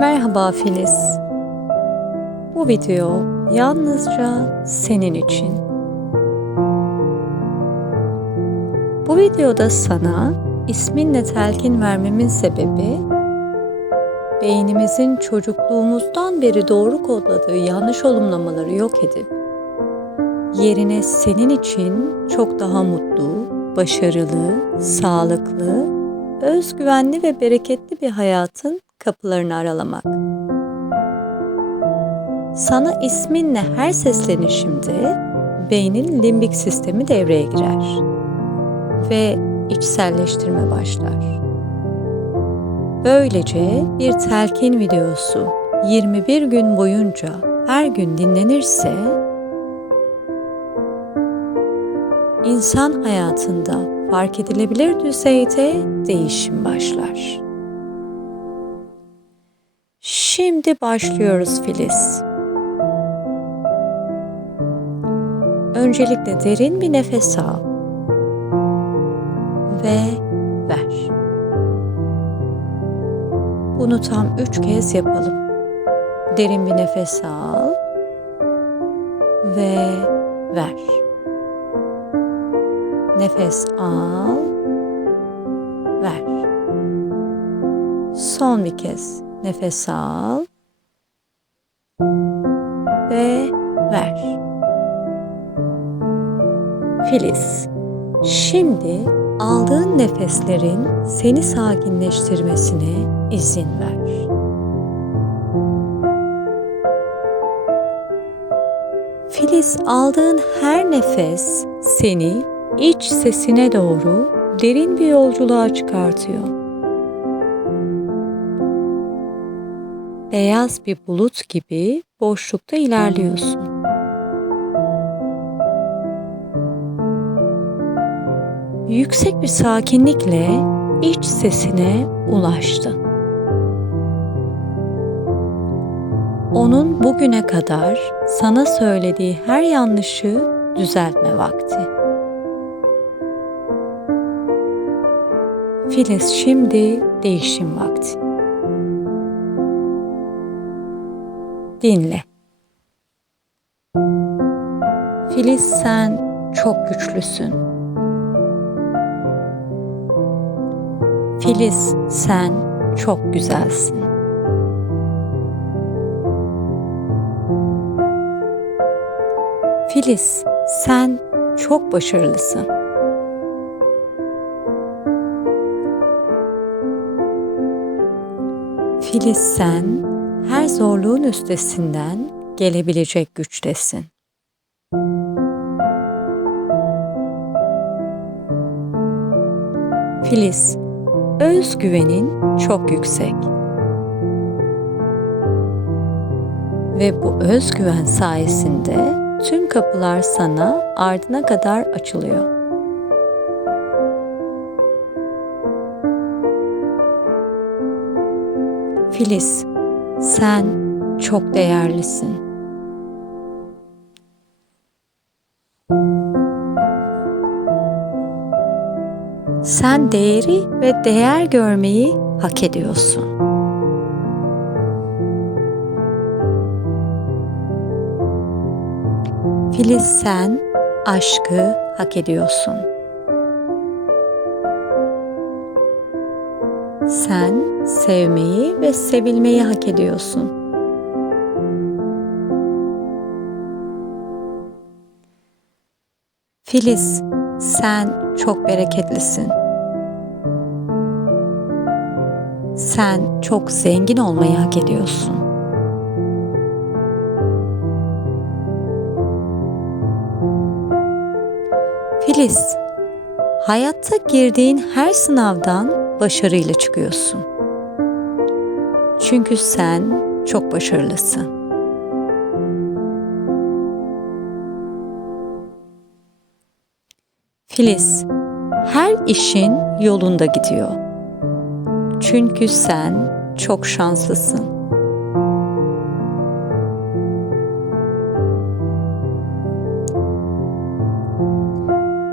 Merhaba Filiz. Bu video yalnızca senin için. Bu videoda sana isminle telkin vermemin sebebi beynimizin çocukluğumuzdan beri doğru kodladığı yanlış olumlamaları yok edip yerine senin için çok daha mutlu, başarılı, sağlıklı, özgüvenli ve bereketli bir hayatın kapılarını aralamak. Sana isminle her seslenişimde beynin limbik sistemi devreye girer ve içselleştirme başlar. Böylece bir telkin videosu 21 gün boyunca her gün dinlenirse insan hayatında fark edilebilir düzeyde değişim başlar. Şimdi başlıyoruz Filiz. Öncelikle derin bir nefes al ve ver. Bunu tam üç kez yapalım. Derin bir nefes al ve ver. Nefes al, ver. Son bir kez nefes al ve ver. Filiz, şimdi aldığın nefeslerin seni sakinleştirmesine izin ver. Filiz aldığın her nefes seni iç sesine doğru derin bir yolculuğa çıkartıyor. Beyaz bir bulut gibi boşlukta ilerliyorsun. Yüksek bir sakinlikle iç sesine ulaştın. Onun bugüne kadar sana söylediği her yanlışı düzeltme vakti. Filiz şimdi değişim vakti. Dinle. Filiz sen çok güçlüsün. Filiz sen çok güzelsin. Filiz sen çok başarılısın. Filiz sen her zorluğun üstesinden gelebilecek güçtesin. Filiz, özgüvenin çok yüksek. Ve bu özgüven sayesinde tüm kapılar sana ardına kadar açılıyor. Filiz, sen çok değerlisin. Sen değeri ve değer görmeyi hak ediyorsun. Filiz sen aşkı hak ediyorsun. Sen sevmeyi ve sevilmeyi hak ediyorsun. Filiz, sen çok bereketlisin. Sen çok zengin olmayı hak ediyorsun. Filiz, hayatta girdiğin her sınavdan başarıyla çıkıyorsun. Çünkü sen çok başarılısın. Filiz, her işin yolunda gidiyor. Çünkü sen çok şanslısın.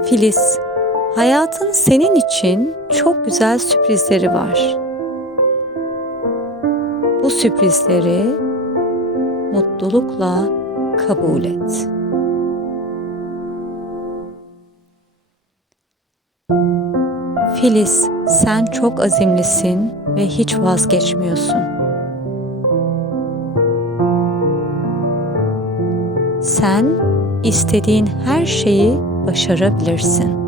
Filiz, hayatın senin için çok güzel sürprizleri var. Bu sürprizleri mutlulukla kabul et. Filiz, sen çok azimlisin ve hiç vazgeçmiyorsun. Sen istediğin her şeyi başarabilirsin.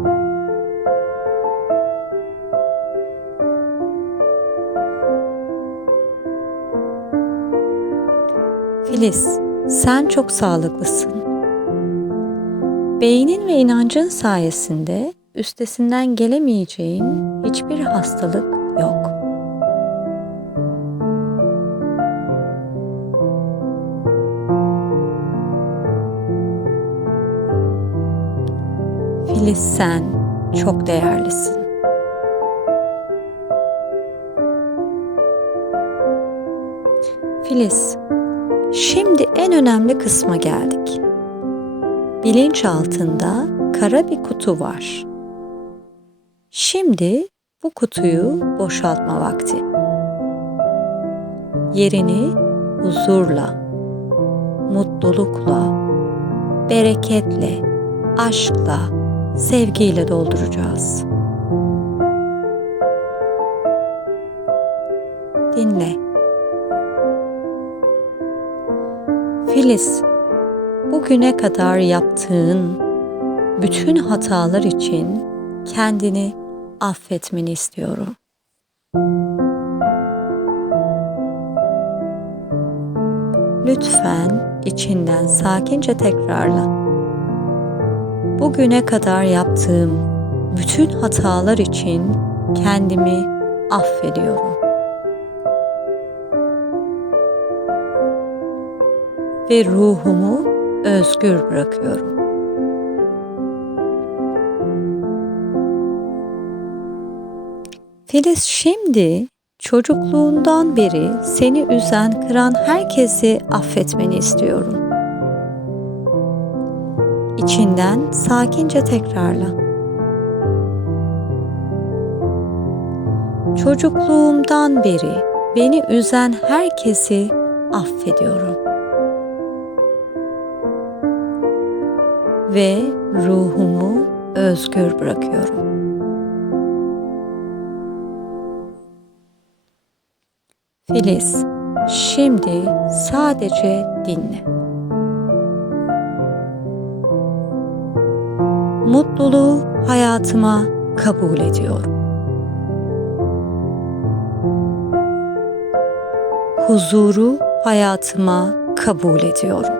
Filiz, sen çok sağlıklısın. Beynin ve inancın sayesinde üstesinden gelemeyeceğin hiçbir hastalık yok. Filiz sen çok değerlisin. Filiz, şimdi en önemli kısma geldik. Bilinç altında kara bir kutu var. Şimdi bu kutuyu boşaltma vakti. Yerini huzurla, mutlulukla, bereketle, aşkla, sevgiyle dolduracağız. Dinle. Filiz, bugüne kadar yaptığın bütün hatalar için kendini affetmeni istiyorum. Lütfen içinden sakince tekrarla. Bugüne kadar yaptığım bütün hatalar için kendimi affediyorum. Ve ruhumu özgür bırakıyorum. Filiz şimdi çocukluğundan beri seni üzen, kıran herkesi affetmeni istiyorum. İçinden sakince tekrarla. Çocukluğumdan beri beni üzen herkesi affediyorum. Ve ruhumu özgür bırakıyorum. Filiz, şimdi sadece dinle. Mutluluğu hayatıma kabul ediyorum. Huzuru hayatıma kabul ediyorum.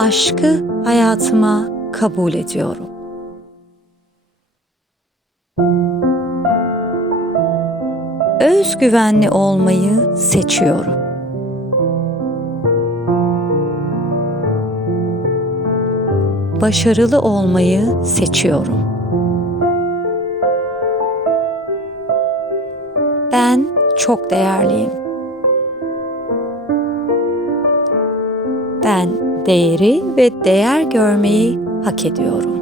Aşkı hayatıma kabul ediyorum. özgüvenli olmayı seçiyorum. Başarılı olmayı seçiyorum. Ben çok değerliyim. Değeri ve değer görmeyi hak ediyorum.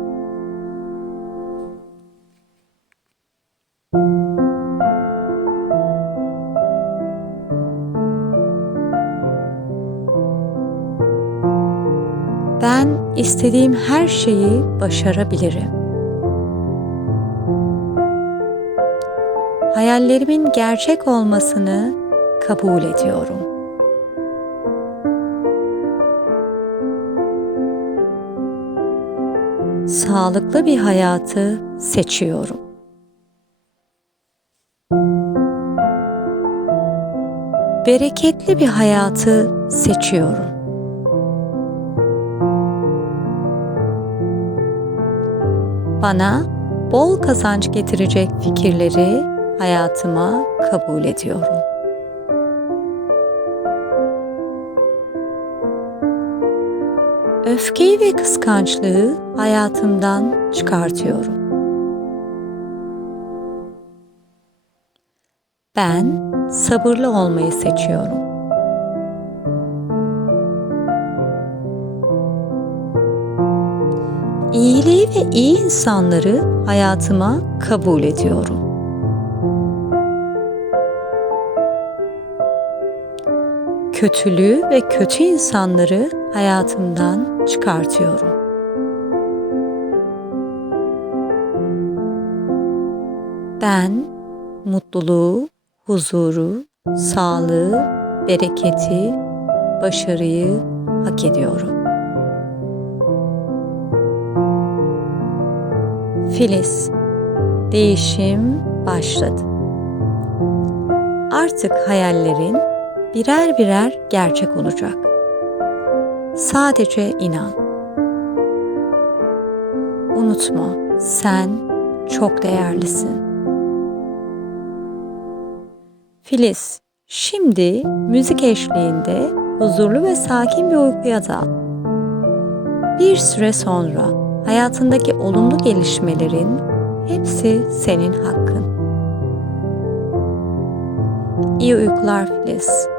Ben istediğim her şeyi başarabilirim. Hayallerimin gerçek olmasını kabul ediyorum. Sağlıklı bir hayatı seçiyorum. Bereketli bir hayatı seçiyorum. Bana bol kazanç getirecek fikirleri hayatıma kabul ediyorum. Öfkeyi ve kıskançlığı hayatımdan çıkartıyorum. Ben sabırlı olmayı seçiyorum. İyiliği ve iyi insanları hayatıma kabul ediyorum. Kötülüğü ve kötü insanları hayatımdan çıkartıyorum. Ben mutluluğu, huzuru, sağlığı, bereketi, başarıyı hak ediyorum. Filiz, değişim başladı. Artık hayallerin birer birer gerçek olacak. Sadece inan. Unutma, sen çok değerlisin. Filiz, şimdi müzik eşliğinde huzurlu ve sakin bir uykuya dal. Bir süre sonra hayatındaki olumlu gelişmelerin hepsi senin hakkın. İyi uykular Filiz.